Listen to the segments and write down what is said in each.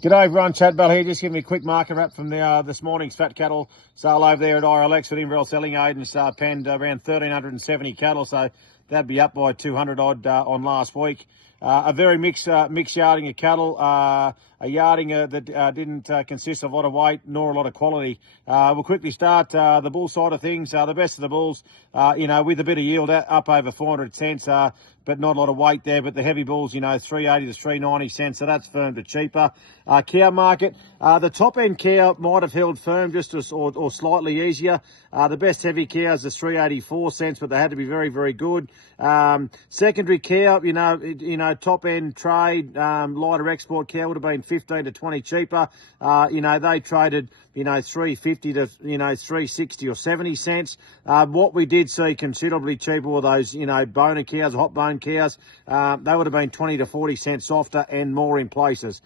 G'day everyone, Chad Bell here. Just giving me a quick market wrap from the this morning's fat cattle sale over there at IRLX with Inverell selling agents penned around 1,370 cattle, so that'd be up by 200 odd on last week. A very mixed yarding of cattle, a yarding that didn't consist of a lot of weight nor a lot of quality. We'll quickly start the bull side of things. The best of the bulls, with a bit of yield up over 400 cents, but not a lot of weight there. But the heavy bulls, 380 to 390 cents, so that's firm to cheaper. Cow market, the top end cow might have held firm just or slightly easier. The best heavy cows is 384 cents, but they had to be very, very good. Secondary cow, top end trade, lighter export cow would have been 15 to 20 cheaper. They traded, 350 to, 360 or 70 cents. What we did see considerably cheaper were those, boner cows, hot bone cows. They would have been 20 to 40 cents softer and more in places.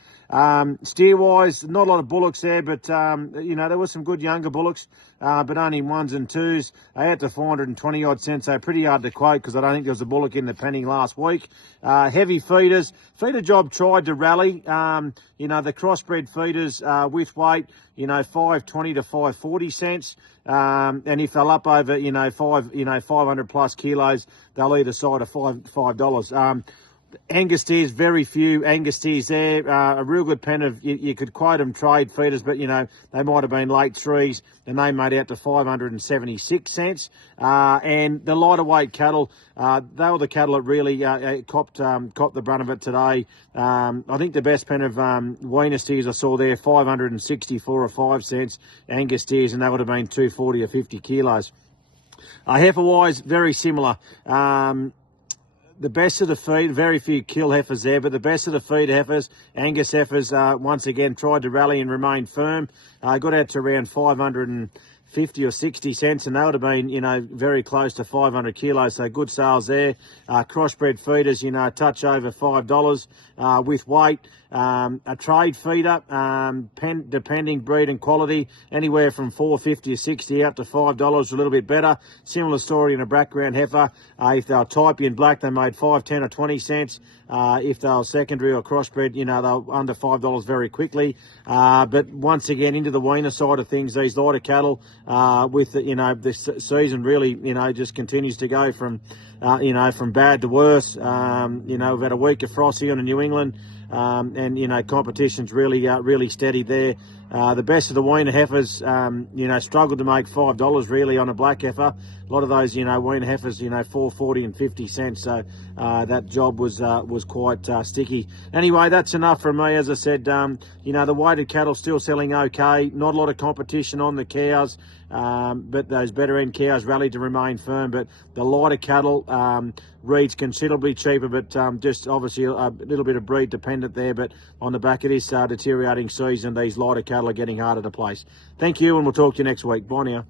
Steer wise, not a lot of bullocks there, but, there were some good younger bullocks, but only ones and twos. They had to 420 odd cents, so pretty hard to quote because I don't think there was a bullock in the penny last week. Heavy feeders, feeder job tried to rally. The crossbred feeders, with weight, 520 to 540 cents. And if they're up over, 500 plus kilos, they'll either side of $5. Angus steers, very few Angus steers there. A real good pen of, you could quote them trade feeders, but, they might have been late threes, and they made out to 576 cents. And the lighter weight cattle, they were the cattle that really copped the brunt of it today. I think the best pen of weaner steers I saw there, 564 or 5 cents, Angus steers, and that would have been 240 or 50 kilos. Heifer-wise, very similar. The best of the feed, very few kill heifers there, but the best of the feed heifers, Angus heifers, once again tried to rally and remain firm. Got out to around 550 or 60 cents, and that would have been, very close to 500 kilos, so good sales there. Crossbred feeders, a touch over $5 with weight. A trade feeder, depending breed and quality, anywhere from 450 or 60 out to $5, a little bit better. Similar story in a background heifer. If they were typey and black, they made 5, 10 or 20 cents. If they were secondary or crossbred, they were under $5 very quickly. But once again, into the weaner side of things, these lighter cattle, with this season really, just continues to go from, from bad to worse. We've had a week of frost here in New England. And competition's really steady there. The best of the weaner heifers, struggled to make $5 really on a black heifer. A lot of those, weaner heifers, 440 and 50 cents. So that job was quite sticky. Anyway, that's enough from me. As I said, the weighted cattle still selling okay. Not a lot of competition on the cows, but those better end cows rallied to remain firm. But the lighter cattle reads considerably cheaper, but just obviously a little bit of breed dependent there. But on the back of this deteriorating season, these lighter cattle are getting harder to place. Thank you, and we'll talk to you next week. Bye now.